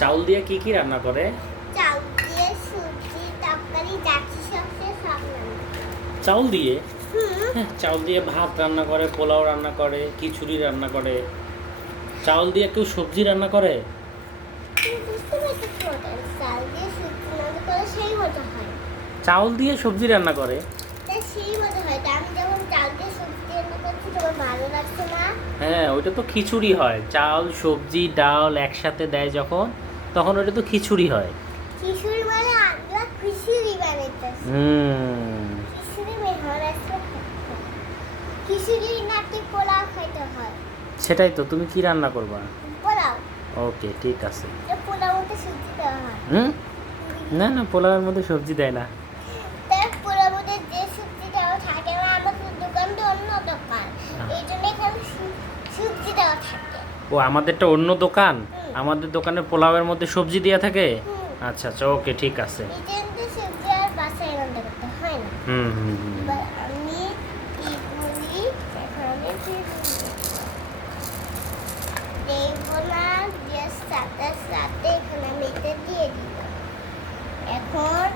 চাউল দিয়ে কি কি রান্না করে? চাউল দিয়ে সুজি তরকারি যাচ্ছি সবচেয়ে সব রান্না। চাউল দিয়ে? হুম। হ্যাঁ, চাউল দিয়ে ভাত রান্না করে, পোলাও রান্না করে, খিচুড়ি রান্না করে। চাউল দিয়ে কেউ সবজি রান্না করে? তুমি বুঝতে পারছো কি ওটা? চাল দিয়ে সুজি রান্না করে সেই মজা হয়। চাউল দিয়ে সবজি রান্না করে? তাই সেই মজা হয়। তা আমি যখন চাল দিয়ে সবজি রান্না করছি তোমার ভালো লাগছে না? হ্যাঁ, ওইটা তো খিচুড়ি হয়। চাল, সবজি, ডাল একসাথে দেয় যখন, তখন ওটা তো খিচুড়ি হয়। খিচুড়ি মানে আমরা খিচুড়ি বানাইতেছি। হুম। খিচুড়ি মেহমান আসলে খিচুড়ি নাকি পোলাও খাইতে হয়? সেটাই তো, তুমি কি রান্না করবা? পোলাও। ওকে, ঠিক আছে। পোলাও মধ্যে সবজি দেওয়া হয়। হুম? না না, পোলাওয়ের মধ্যে সবজি দেয় না। তার পোলাও মধ্যে যে সবজিটাও থাকে না, আমাদের দোকানটা অন্য দোকান, এই জন্য এখানে সবজি দেওয়া থাকে। ও, আমাদেরটা অন্য দোকান? হুম। আমাদের দোকানে পোলাওয়ের মধ্যে সবজি দেওয়া থাকে? হুম। আচ্ছা আচ্ছা, ওকে, ঠিক আছে। এই জন্য সবজি আর বাসায় রান্না করতে হয় না। হুম হুম হুম। এবার আমি কি করি, এখানে দেখবো না, দিয়ে সাথে সাথে এখানে আমি এটা দিয়ে দিই। এখন